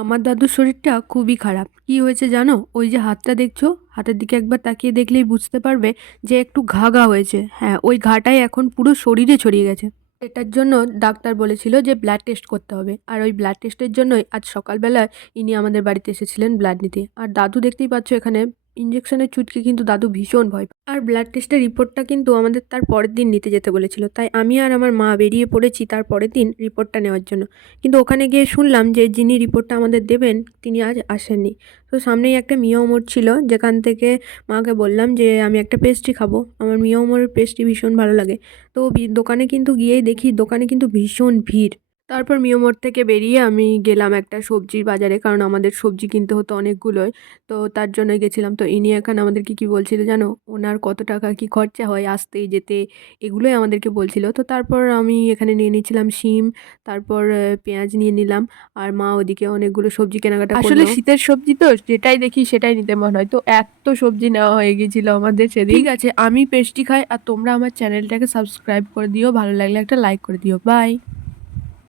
আমার দাদুর শরীরটা খুবই খারাপ। কি হয়েছে জানো? ওই যে হাতটা দেখছো, হাতের দিকে একবার তাকিয়ে দেখলেই বুঝতে পারবে যে একটু ঘা হয়েছে। হ্যাঁ, ওই ঘাটাই এখন পুরো শরীরে ছড়িয়ে গেছে। এটার জন্য ডাক্তার বলেছিল যে ব্লাড টেস্ট করতে হবে। আর ওই ব্লাড টেস্টের জন্যই আজ সকালবেলায় ইনি আমাদের বাড়িতে এসেছিলেন ব্লাড নিতে। আর দাদু দেখতেই পাচ্ছ এখানে ইঞ্জেকশনের চুটকে কিন্তু দাদু ভীষণ ভয় পায়। আর ব্লাড টেস্টের রিপোর্টটা কিন্তু আমাদের তার পরের দিন নিতে যেতে বলেছিল। তাই আমি আর আমার মা বেরিয়ে পড়েছি তার পরের দিন রিপোর্টটা নেওয়ার জন্য। কিন্তু ওখানে গিয়ে শুনলাম যে যিনি রিপোর্টটা আমাদের দেবেন তিনি আজ আসেননি। তো সামনেই একটা মিয়াও মোড় ছিল, যেখান থেকে মাকে বললাম যে আমি একটা পেস্ট্রি খাবো, আমার মিয়াও মোড়ের পেস্ট্রি ভীষণ ভালো লাগে। তো দোকানে কিন্তু গিয়েই দেখি দোকানে কিন্তু ভীষণ ভিড়। তারপর মিও মোড় থেকে বেরিয়ে আমি গেলাম একটা সবজির বাজারে, কারণ আমাদের সবজি কিনতে হতো অনেকগুলোই। তো তার জন্যই গেছিলাম। তো ইনি এখানে আমাদেরকে কি বলছিল জানো? ওনার কত টাকা কি খরচা হয় আসতে যেতে, এগুলোই আমাদেরকে বলছিল। তো তারপর আমি এখানে নিয়ে নিয়েছিলাম শিম, তারপর পেঁয়াজ নিয়ে নিলাম। আর মা ওদিকে অনেকগুলো সবজি কেনাকাটা আসলে করলো। শীতের সবজি তো যেটাই দেখি সেটাই নিতে মনে হয়, তো এত সবজি নেওয়া হয়ে গেছিল আমাদের সেদিন। ঠিক আছে, আমি পেস্ট্রি খাই আর তোমরা আমার চ্যানেলটাকে সাবস্ক্রাইব করে দিও, ভালো লাগলে একটা লাইক করে দিও। বাই।